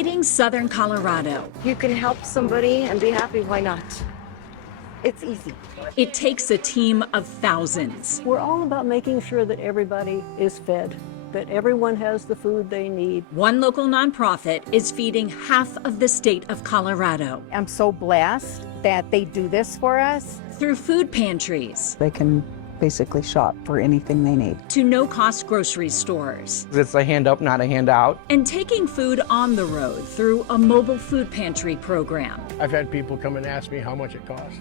Feeding Southern Colorado. You can help somebody and be happy, why not? It's easy. It takes a team of thousands. We're all about making sure that everybody is fed, that everyone has the food they need. One local nonprofit is feeding half of the state of Colorado. I'm so blessed that they do this for us. Through food pantries. They can basically shop for anything they need. To no-cost grocery stores. It's a hand up, not a handout. And taking food on the road through a mobile food pantry program. I've had people come and ask me how much it costs.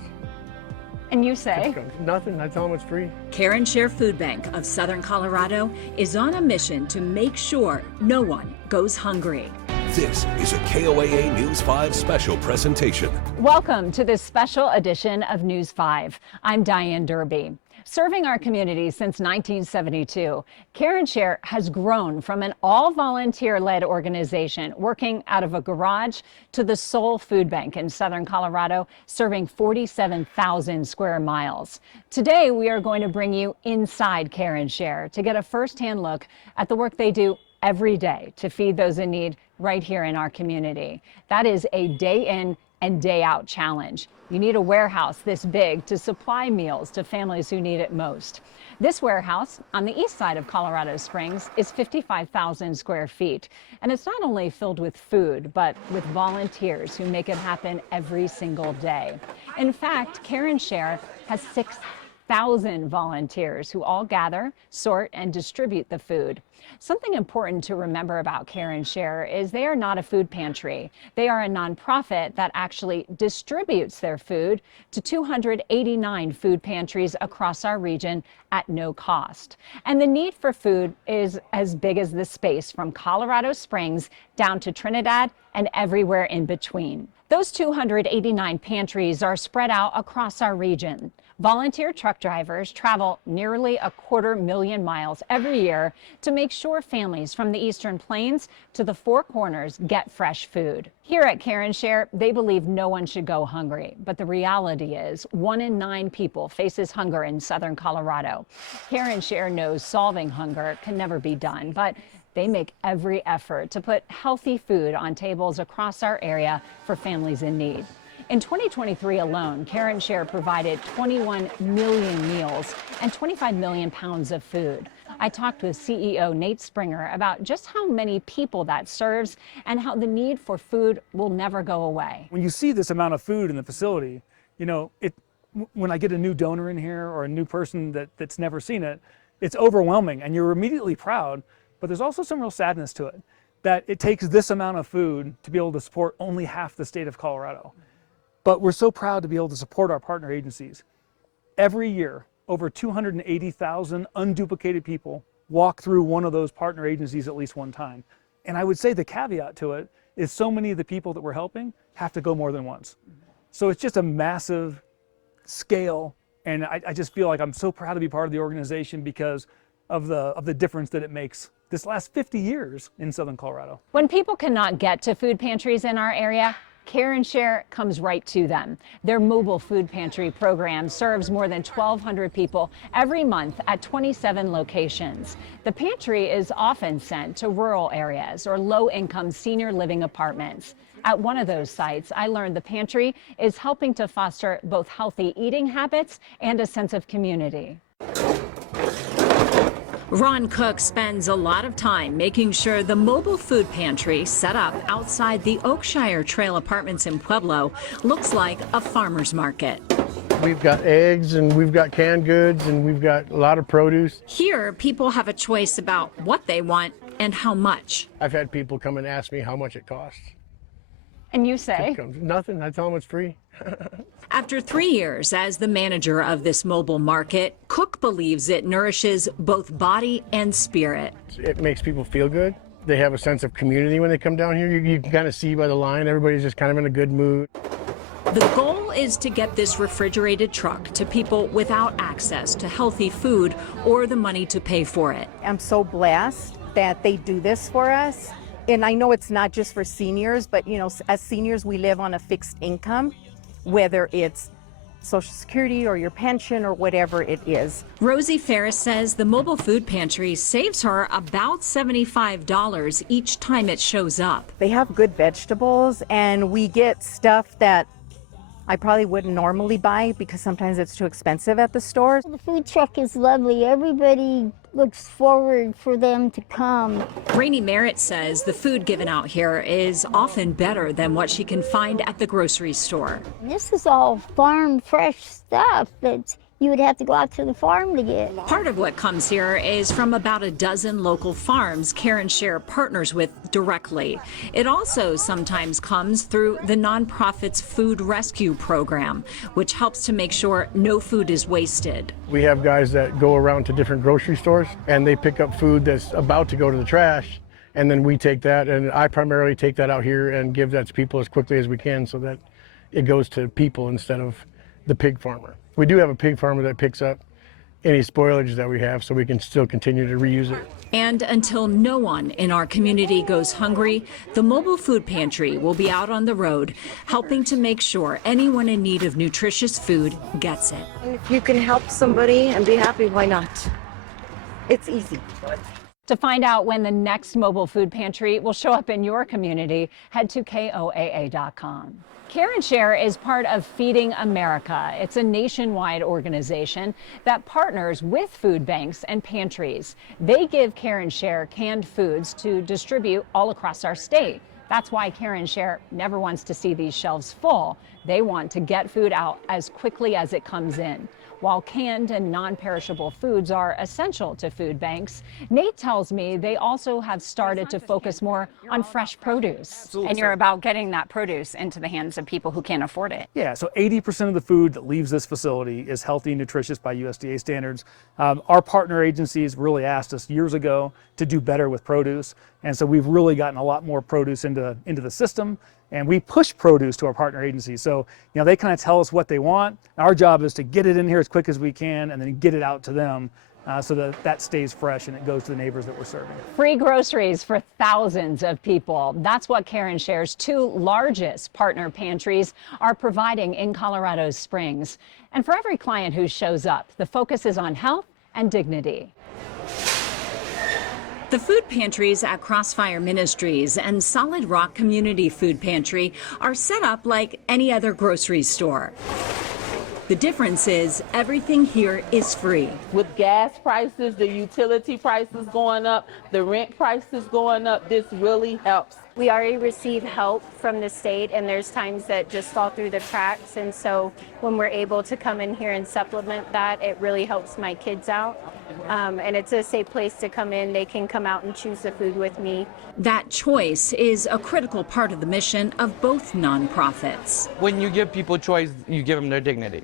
And you say? Nothing, I tell them it's free. Care and Share Food Bank of Southern Colorado is on a mission to make sure no one goes hungry. This is a KOAA News 5 special presentation. Welcome to this special edition of News 5. I'm Dianne Derby. Serving our community since 1972, Care and Share has grown from an all-volunteer-led organization working out of a garage to the sole food bank in Southern Colorado, serving 47,000 square miles. Today, we are going to bring you inside Care and Share to get a first-hand look at the work they do every day to feed those in need right here in our community. That is a day in and day out challenge. You need a warehouse this big to supply meals to families who need it most. This warehouse on the east side of Colorado Springs is 55,000 square feet. And it's not only filled with food, but with volunteers who make it happen every single day. In fact, Care and Share has 6,000 volunteers who all gather, sort, and distribute the food. Something important to remember about Care and Share is they are not a food pantry. They are a nonprofit that actually distributes their food to 289 food pantries across our region at no cost. And the need for food is as big as the space from Colorado Springs down to Trinidad and everywhere in between. Those 289 pantries are spread out across our region. Volunteer truck drivers travel nearly 250,000 miles every year to make sure families from the Eastern Plains to the Four Corners get fresh food. Here at Care and Share, they believe no one should go hungry. But the reality is 1 in 9 people faces hunger in Southern Colorado. Care and Share knows solving hunger can never be done, but they make every effort to put healthy food on tables across our area for families in need. In 2023 alone, Care and Share provided 21 million meals and 25 million pounds of food. I talked with CEO Nate Springer about just how many people that serves and how the need for food will never go away. When you see this amount of food in the facility, you know, when I get a new donor in here or a new person that's never seen it, it's overwhelming and you're immediately proud. But there's also some real sadness to it, that it takes this amount of food to be able to support only half the state of Colorado. But we're so proud to be able to support our partner agencies. Every year, over 280,000 unduplicated people walk through one of those partner agencies at least one time. And I would say the caveat to it is so many of the people that we're helping have to go more than once. So it's just a massive scale. And I just feel like I'm so proud to be part of the organization because of the difference that it makes this last 50 years in Southern Colorado. When people cannot get to food pantries in our area, Care and Share comes right to them. Their mobile food pantry program serves more than 1,200 people every month at 27 locations. The pantry is often sent to rural areas or low-income senior living apartments. At one of those sites, I learned the pantry is helping to foster both healthy eating habits and a sense of community. Ron Cook spends a lot of time making sure the mobile food pantry set up outside the Oakshire Trail Apartments in Pueblo looks like a farmer's market. We've got eggs and we've got canned goods and we've got a lot of produce. Here, people have a choice about what they want and how much. I've had people come and ask me how much it costs. And you say? Nothing, I tell them it's free. After 3 years as the manager of this mobile market, Cook believes it nourishes both body and spirit. It makes people feel good. They have a sense of community when they come down here. You can kind of see by the line, everybody's just kind of in a good mood. The goal is to get this refrigerated truck to people without access to healthy food or the money to pay for it. I'm so blessed that they do this for us. And I know it's not just for seniors, but you know, as seniors, we live on a fixed income, whether it's Social Security or your pension or whatever it is. Rosie Ferris says the mobile food pantry saves her about $75 each time it shows up. They have good vegetables, and we get stuff that I probably wouldn't normally buy because sometimes it's too expensive at the stores. The food truck is lovely. Everybody looks forward for them to come. Rainey Merritt says the food given out here is often better than what she can find at the grocery store. This is all farm fresh stuff that you would have to go out to the farm to get. Part of what comes here is from about a dozen local farms Care and Share partners with directly. It also sometimes comes through the nonprofit's food rescue program, which helps to make sure no food is wasted. We have guys that go around to different grocery stores and they pick up food that's about to go to the trash, and then we take that, and I primarily take that out here and give that to people as quickly as we can so that it goes to people instead of the pig farmer. We do have a pig farmer that picks up any spoilage that we have so we can still continue to reuse it. And until no one in our community goes hungry, the mobile food pantry will be out on the road, helping to make sure anyone in need of nutritious food gets it. If you can help somebody and be happy, why not? It's easy. To find out when the next mobile food pantry will show up in your community, head to KOAA.com. Care and Share is part of Feeding America. It's a nationwide organization that partners with food banks and pantries. They give Care and Share canned foods to distribute all across our state. That's why Care and Share never wants to see these shelves full. They want to get food out as quickly as it comes in. While canned and non-perishable foods are essential to food banks, Nate tells me they also have started to focus more on fresh produce. And you're about getting that produce into the hands of people who can't afford it. Yeah, so 80% of the food that leaves this facility is healthy and nutritious by USDA standards. Our partner agencies really asked us years ago to do better with produce, and so we've really gotten a lot more produce into the system. And we push produce to our partner agencies. So, they kind of tell us what they want. Our job is to get it in here as quick as we can and then get it out to them so that stays fresh and it goes to the neighbors that we're serving. Free groceries for thousands of people. That's what Care and Share's two largest partner pantries are providing in Colorado Springs. And for every client who shows up, the focus is on health and dignity. The food pantries at Crossfire Ministries and Solid Rock Community Food Pantry are set up like any other grocery store. The difference is everything here is free. With gas prices, the utility prices going up, the rent prices going up, this really helps. We already receive help from the state, and there's times that just fall through the cracks. And so when we're able to come in here and supplement that, it really helps my kids out. And it's a safe place to come in. They can come out and choose the food with me. That choice is a critical part of the mission of both nonprofits. When you give people choice, you give them their dignity.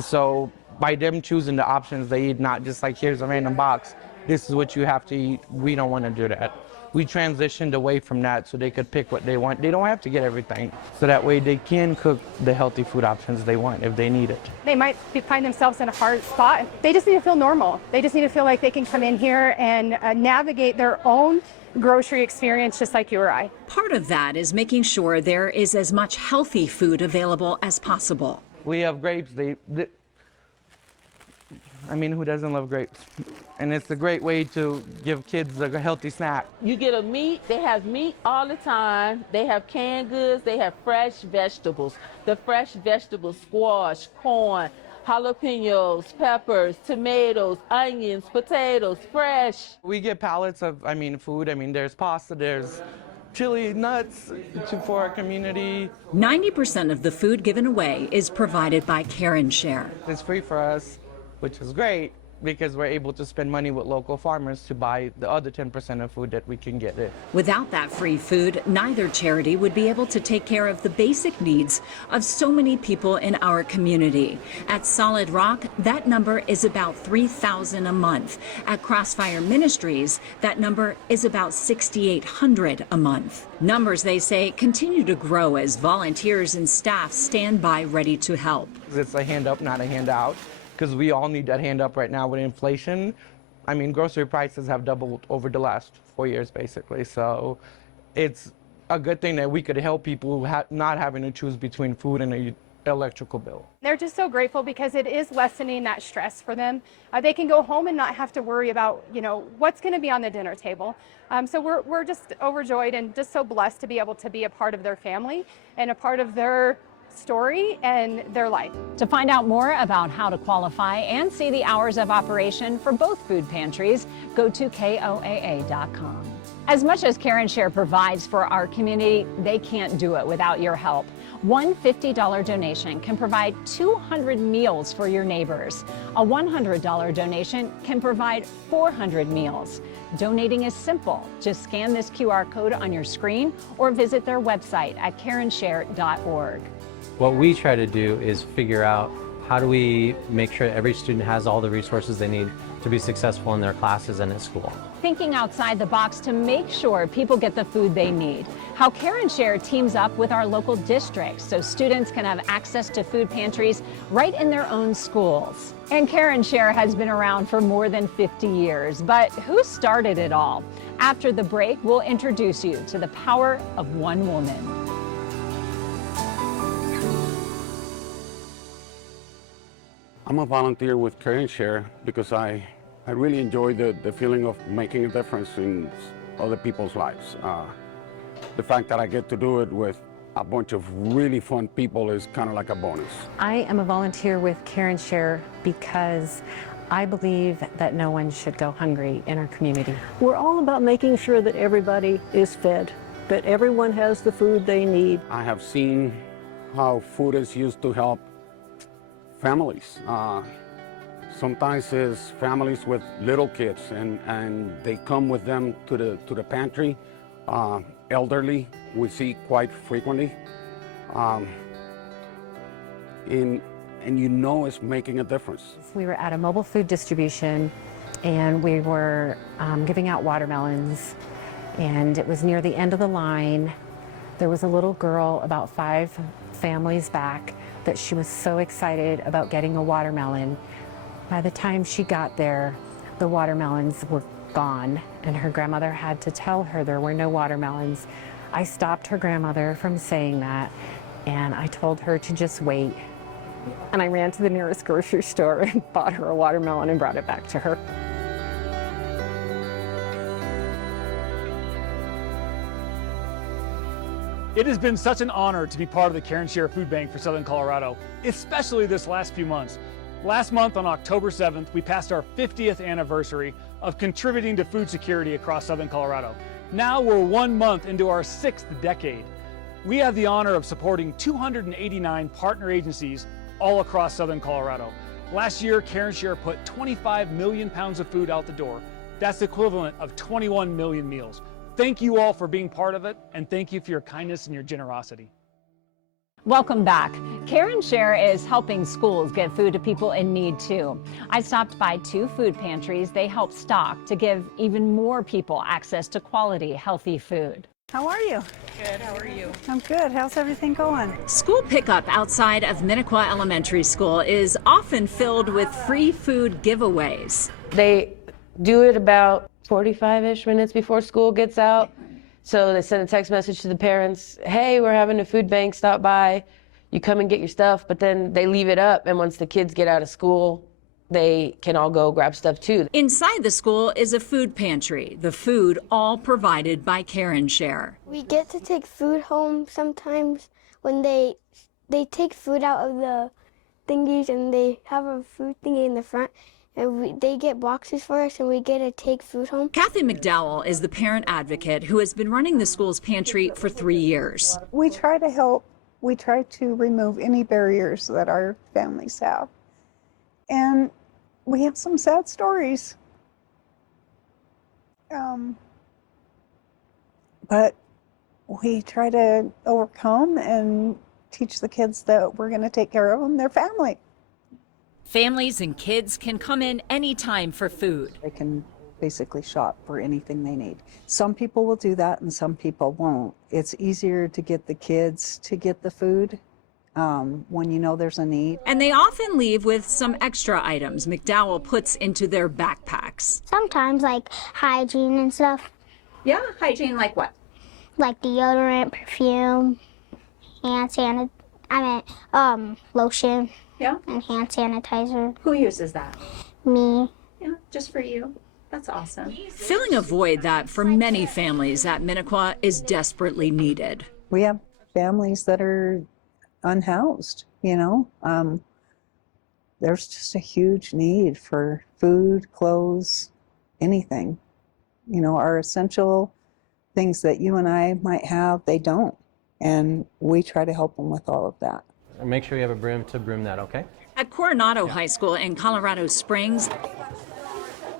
So by them choosing the options they eat, not just like, here's a random box, this is what you have to eat, we don't want to do that. We transitioned away from that so they could pick what they want. They don't have to get everything. So that way they can cook the healthy food options they want if they need it. They might find themselves in a hard spot. They just need to feel normal. They just need to feel like they can come in here and navigate their own grocery experience just like you or I. Part of that is making sure there is as much healthy food available as possible. We have grapes. I mean, who doesn't love grapes? And it's a great way to give kids a healthy snack. You get a meat, they have meat all the time. They have canned goods, they have fresh vegetables. The fresh vegetables, squash, corn, jalapenos, peppers, tomatoes, onions, potatoes, fresh. We get pallets of, food. There's pasta, there's chili, nuts for our community. 90% of the food given away is provided by Care and Share. It's free for us, which is great because we're able to spend money with local farmers to buy the other 10% of food that we can get. Without that free food, neither charity would be able to take care of the basic needs of so many people in our community. At Solid Rock, that number is about 3,000 a month. At Crossfire Ministries, that number is about 6,800 a month. Numbers, they say, continue to grow as volunteers and staff stand by ready to help. It's a hand up, not a handout, because we all need that hand up right now with inflation. Grocery prices have doubled over the last 4 years, basically. So it's a good thing that we could help people not having to choose between food and electrical bill. They're just so grateful because it is lessening that stress for them. They can go home and not have to worry about, what's going to be on the dinner table. So we're just overjoyed and just so blessed to be able to be a part of their family and a part of their story and their life. To find out more about how to qualify and see the hours of operation for both food pantries, go to KOAA.com. As much as Care and Share provides for our community, they can't do it without your help. One $50 donation can provide 200 meals for your neighbors. A $100 donation can provide 400 meals. Donating is simple. Just scan this QR code on your screen or visit their website at careandshare.org. What we try to do is figure out how do we make sure every student has all the resources they need to be successful in their classes and at school. Thinking outside the box to make sure people get the food they need. How Care and Share teams up with our local districts so students can have access to food pantries right in their own schools. And Care and Share has been around for more than 50 years, but who started it all? After the break, we'll introduce you to the power of one woman. I'm a volunteer with Care and Share because I really enjoy the feeling of making a difference in other people's lives. The fact that I get to do it with a bunch of really fun people is kind of like a bonus. I am a volunteer with Care and Share because I believe that no one should go hungry in our community. We're all about making sure that everybody is fed, that everyone has the food they need. I have seen how food is used to help families. Sometimes it's families with little kids and they come with them to the pantry. Elderly we see quite frequently. And it's making a difference. We were at a mobile food distribution and we were giving out watermelons, and it was near the end of the line. There was a little girl about 5 families back that she was so excited about getting a watermelon. By the time she got there, the watermelons were gone, and her grandmother had to tell her there were no watermelons. I stopped her grandmother from saying that, and I told her to just wait. And I ran to the nearest grocery store and bought her a watermelon and brought it back to her. It has been such an honor to be part of the Care and Share Food Bank for Southern Colorado, especially this last few months. Last month on October 7th, we passed our 50th anniversary of contributing to food security across Southern Colorado. Now we're 1 month into our 6th decade. We have the honor of supporting 289 partner agencies all across Southern Colorado. Last year, Care and Share put 25 million pounds of food out the door. That's the equivalent of 21 million meals. Thank you all for being part of it, and thank you for your kindness and your generosity. Welcome back. Care and Share is helping schools get food to people in need too. I stopped by 2 food pantries they help stock to give even more people access to quality, healthy food. How are you? Good, how are you? I'm good. How's everything going? School pickup outside of Minnequa Elementary School is often filled with free food giveaways. They do it about 45-ish minutes before school gets out. So they send a text message to the parents, hey, we're having a food bank, stop by, you come and get your stuff, but then they leave it up, and once the kids get out of school, they can all go grab stuff too. Inside the school is a food pantry, the food all provided by Care and Share. We get to take food home sometimes when they take food out of the thingies and they have a food thingy in the front. And they get boxes for us, and we get to take food home. Kathy McDowell is the parent advocate who has been running the school's pantry for 3 years. We try to help. We try to remove any barriers that our families have. And we have some sad stories. But we try to overcome and teach the kids that we're going to take care of them, their family. Families and kids can come in anytime for food. They can basically shop for anything they need. Some people will do that and some people won't. It's easier to get the kids to get the food when you know there's a need. And they often leave with some extra items McDowell puts into their backpacks. Sometimes like hygiene and stuff. Yeah, hygiene like what? Like deodorant, perfume, hand I meant lotion. Yeah. And hand sanitizer. Who uses that? Me. Yeah, just for you. That's awesome. Filling a void that for many families at Minnequa is desperately needed. We have families that are unhoused, you know. There's just a huge need for food, clothes, anything. You know, our essential things that you and I might have, they don't. And we try to help them with all of that. And make sure you have a broom to broom that, okay? At Coronado High School in Colorado Springs,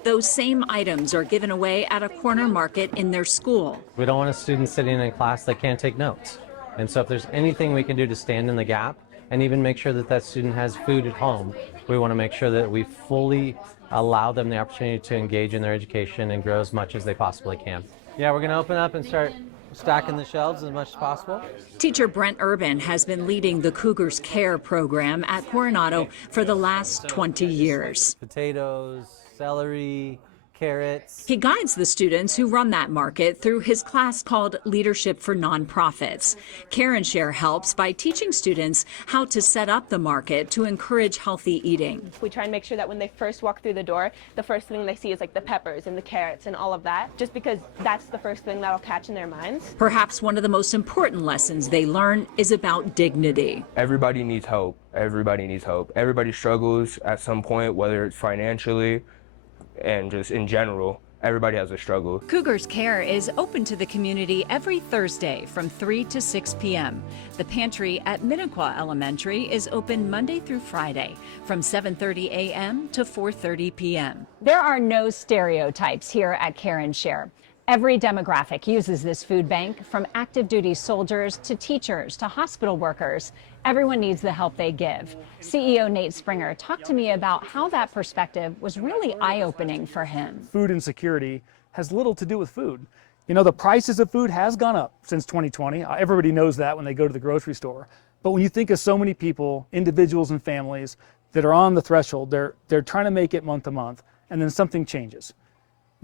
those same items are given away at a corner market in their school. We don't want a student sitting in class that can't take notes. And so if there's anything we can do to stand in the gap and even make sure that that student has food at home, we want to make sure that we fully allow them the opportunity to engage in their education and grow as much as they possibly can. Yeah, we're going to open up and start stacking the shelves as much as possible. Teacher Brent Urban has been leading the Cougars Care program at Coronado for the last 20 years. Potatoes, celery, carrots. He guides the students who run that market through his class called Leadership for Nonprofits. Care & Share helps by teaching students how to set up the market to encourage healthy eating. We try and make sure that when they first walk through the door, the first thing they see is like the peppers and the carrots and all of that, just because that's the first thing that'll catch in their minds. Perhaps one of the most important lessons they learn is about dignity. Everybody needs hope. Everybody needs hope. Everybody struggles at some point, whether it's financially and just in general. Everybody has a struggle. Cougars Care is open to the community every Thursday from 3 to 6 p.m. The pantry at Minnequa Elementary is open Monday through Friday from 7:30 a.m. to 4:30 p.m. There are no stereotypes here at Care & Share. Every demographic uses this food bank, from active duty soldiers to teachers to hospital workers. Everyone needs the help they give. CEO Nate Springer talked to me about how that perspective was really eye-opening for him. Food insecurity has little to do with food. You know, the prices of food has gone up since 2020. Everybody knows that when they go to the grocery store. But when you think of so many people, individuals and families that are on the threshold, they're trying to make it month to month, and then something changes.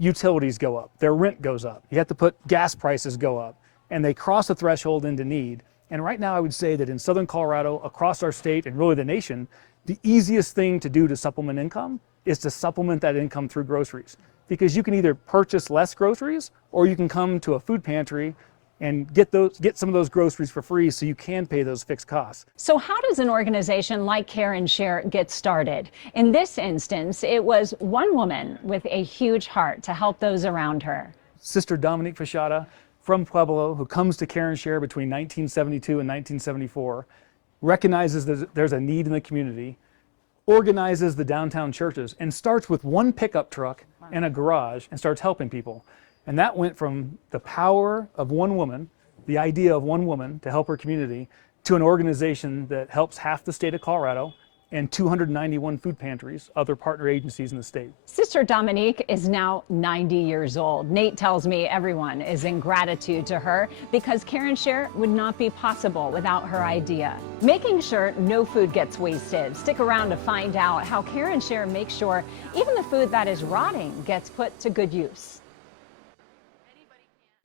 Utilities go up, their rent goes up, you have to put gas prices go up, and they cross the threshold into need. And right now I would say that in Southern Colorado, across our state and really the nation, the easiest thing to do to supplement income is to supplement that income through groceries. Because you can either purchase less groceries or you can come to a food pantry and get some of those groceries for free so you can pay those fixed costs. So how does an organization like Care & Share get started? In this instance, it was one woman with a huge heart to help those around her. Sister Dominique Fachada from Pueblo, who comes to Care & Share between 1972 and 1974, recognizes that there's a need in the community, organizes the downtown churches, and starts with one pickup truck and a garage and starts helping people. And that went from the power of one woman, the idea of one woman to help her community, to an organization that helps half the state of Colorado and 291 food pantries, other partner agencies in the state. Sister Dominique is now 90 years old. Nate tells me everyone is in gratitude to her because Care & Share would not be possible without her idea. Making sure no food gets wasted. Stick around to find out how Care & Share makes sure even the food that is rotting gets put to good use.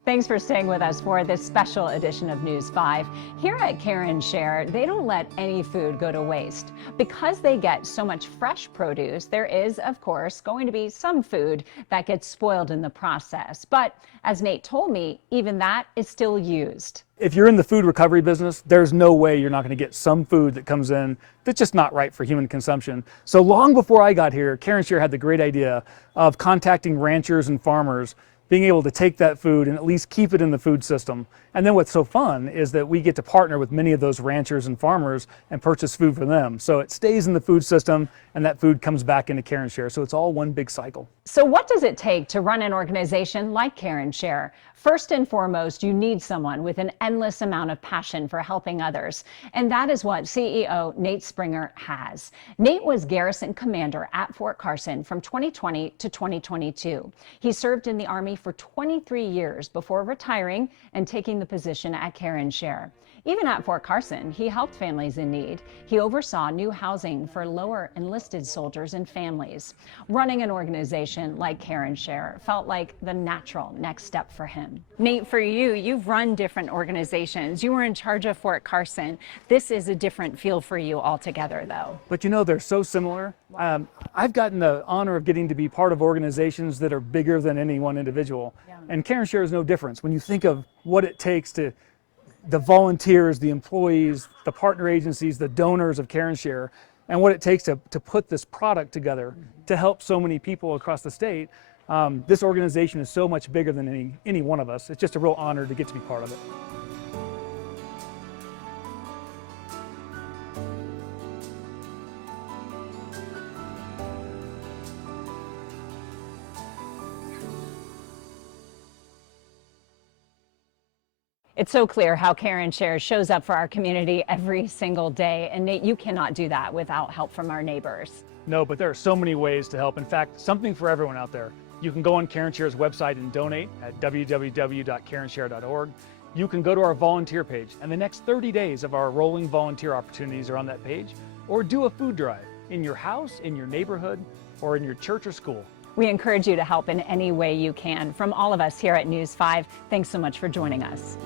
Thanks for staying with us for this special edition of News 5. Here at Care & Share, they don't let any food go to waste. Because they get so much fresh produce, there is, of course, going to be some food that gets spoiled in the process. But as Nate told me, even that is still used. If you're in the food recovery business, there's no way you're not going to get some food that comes in that's just not right for human consumption. So long before I got here, Care & Share had the great idea of contacting ranchers and farmers, being able to take that food and at least keep it in the food system. And then what's so fun is that we get to partner with many of those ranchers and farmers and purchase food for them. So it stays in the food system and that food comes back into Care & Share. So it's all one big cycle. So what does it take to run an organization like Care & Share? First and foremost, you need someone with an endless amount of passion for helping others. And that is what CEO Nate Springer has. Nate was garrison commander at Fort Carson from 2020 to 2022. He served in the Army for 23 years before retiring and taking the position at Care & Share. Even at Fort Carson, he helped families in need. He oversaw new housing for lower enlisted soldiers and families. Running an organization like Care & Share felt like the natural next step for him. them. Nate, for you, you've run different organizations. You were in charge of Fort Carson. This is a different feel for you altogether, though. But you know, they're so similar. I've gotten the honor of getting to be part of organizations that are bigger than any one individual. And Care and Share is no difference. When you think of what it takes to the volunteers, the employees, the partner agencies, the donors of Care and Share, and what it takes to put this product together to help so many people across the state, this organization is so much bigger than any one of us. It's just a real honor to get to be part of it. It's so clear how Care and Share shows up for our community every single day. And Nate, you cannot do that without help from our neighbors. No, but there are so many ways to help. In fact, something for everyone out there. You can go on Care and Share's website and donate at www.careandshare.org. You can go to our volunteer page, and the next 30 days of our rolling volunteer opportunities are on that page. Or do a food drive in your house, in your neighborhood, or in your church or school. We encourage you to help in any way you can. From all of us here at News 5, thanks so much for joining us.